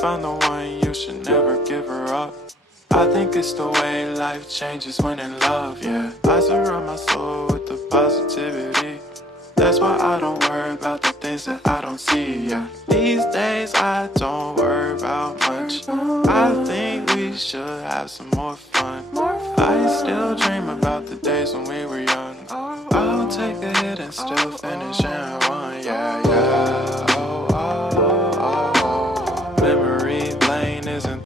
found the one, you should never give her up. I think it's the way life changes when in love, yeah. I surround my soul with the positivity. That's why I don't worry about the things that I don't see, yeah. These days I don't worry about much. I think we should have some more fun. I still dream about the days when we were young. I'll take a hit and still finish in one, yeah.